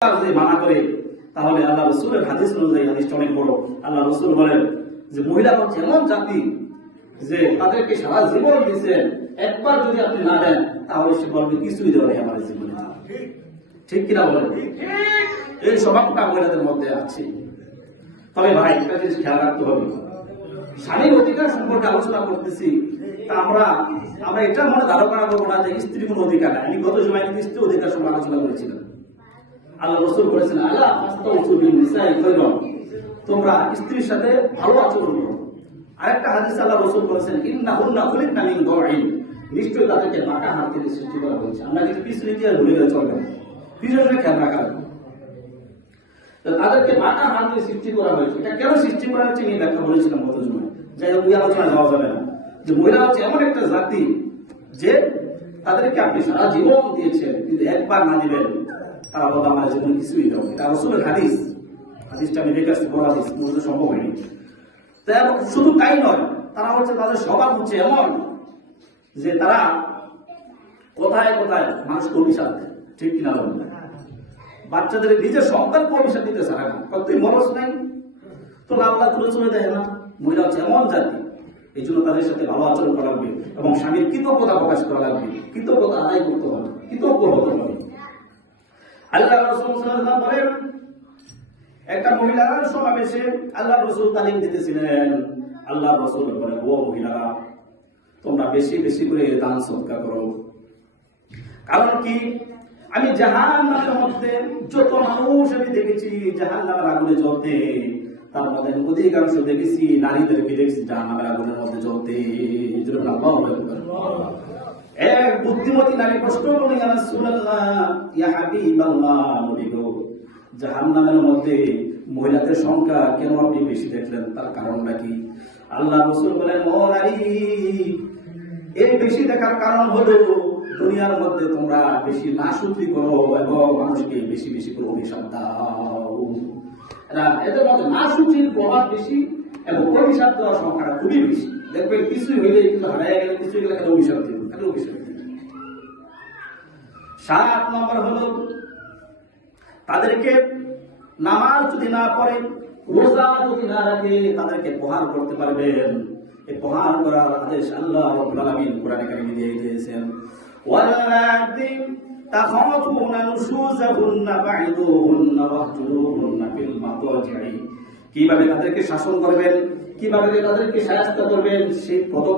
মানা করে, তাহলে আল্লাহ রসুলের হাদিস অনুযায়ী, হাদিসটা অনেক বড়। আল্লাহ রসুল বলেন যে মহিলা হচ্ছে এমন জাতি যে তাদেরকে সারা জীবন দিচ্ছেন, একবার যদি আপনি না দেন তাহলে সে বলবে কিছুই দেওয়া নেই আমার জীবনে। ঠিক কিনা বলেন? এই স্বভাবটা মহিলাদের মধ্যে আছে। তবে ভাই একটা জিনিস খেয়াল রাখতে হবে, স্বামীর অধিকার সম্পর্কে আলোচনা করতেছি, তা আমরা এটা মনে ধারণা করবো না যে স্ত্রী কোনো অধিকার নাই। আমি গত সময় কিন্তু স্ত্রী অধিকার সম্পর্কে আলোচনা করেছিলাম। আল্লাহ রসুল বলেছেন, আল্লাহ তোমরা স্ত্রীর সাথে ভালো আচরণ করো। আরেকটা হাদিস আল্লাহ রসুল বলেছেন, নিশ্চয়ই তাদেরকে বাঁকা হাত থেকে সৃষ্টি করা হয়েছে। আমরা কিন্তু পিছনে দিয়ে ভুলে গেলে চলবে না, পিছনে খেয়াল রাখা হবে। তাদেরকে বাঁকা হাত দিয়ে সৃষ্টি করা হয়েছে। এটা কেন সৃষ্টি করা হয়েছে নিয়ে ব্যাখ্যা বলেছিলাম গত সময়। যাই হোক, ওই আলোচনা যাওয়া যাবে না। যে মহিলা হচ্ছে এমন একটা জাতি যে তাদেরকে আপনি সারা জীবন দিয়েছেন, কিন্তু একবার না দিবেন তারা বলতে আমার জীবনে কিছুই দেবো। এটা রসুলের হাদিস, হাদিসটা আমি দেখে আসছি, বড় হাদিস বুঝতে সম্ভব হয়নি। শুধু তাই নয়, তারা হচ্ছে তাদের স্বভাব হচ্ছে এমন যে তারা কোথায় কোথায় মানুষকে অভিশাপ দেয়। ঠিক কিনা বলেন? বাচ্চাদের নিজের সন্তানকে অভিশাপ দিতে চায় না, তুই মরস নাই তো আল্লাহ তুলে চলে দেয় না। মহিলা হচ্ছে এমন জাতি, এই জন্য তাদের সাথে ভালো আচরণ করা লাগবে এবং স্বামীর কৃতজ্ঞতা প্রকাশ করা লাগবে, কৃতজ্ঞতা আদায় করতে হবে, কৃতজ্ঞ হতে হবে। আল্লাহ রাসূল সাল্লাল্লাহু আলাইহি ওয়াসাল্লাম বলেন, একটা মহিলার সমাবেশে আল্লাহ রাসূল তালিম দিতেছিলেন। আল্লাহ রাসূল বলেন, ও মহিলারা, তোমরা বেশি বেশি করে দান সদকা করো। কারণ কি, আমি জাহান্নামের মধ্যে যত মানুষ আমি দেখেছি জাহান্নামের আগুনে জ্বলতে, তার মধ্যে অধিকাংশ দেখেছি নারীদেরকে দেখছি জাহান্নামের আগুনের মধ্যে জ্বলতে। এক বুদ্ধিমতী নারী প্রশ্ন করলেন, ইয়া রাসূলুল্লাহ, ইয়া হাবিবাল্লাহ, নবী গো, জাহান্নামের মধ্যে মহিলাদের সংখ্যা কেন আপনি বেশি দেখলেন, তার কারণটা কি? আল্লাহ রাসূল বলেন, ও নারী, এই বেশি দেখার কারণ হলো দুনিয়ার মধ্যে তোমরা বেশি নাশুকরি করো এবং মানুষকে বেশি বেশি করে অভিশাপ দাও। এদের মধ্যে নাশুকরির প্রভাব বেশি এবং অভিশাপ দেওয়ার সংখ্যাটা খুবই বেশি। দেখবেন কিছুই হইলে কিন্তু হারাইয়া গেলে, কিছুই গেলে কেন অভিশাপ দিন, কেন অভিশাপ দিন। 7 নম্বর হলো, তাদেরকে নামাজ যদি না পড়ে, রোজা যদি না রাখে, তাদেরকে প্রহার করতে পারবেন। এই প্রহার করার আদেশ আল্লাহ রাব্বুল আলামিন কোরআনে কারিমে দিয়ে দিয়েছেন। ওয়াল্লাযী তাখাফুনা নুশুযাহুন্না ফা'iদুহুন্না ওয়াহজুরুহুন্না ফিল মাদাজি'i। কিভাবে তাদেরকে শাসন করবেন, কিভাবে তাদেরকে শায়েস্তা করবেন, সেই পদক্ষেপ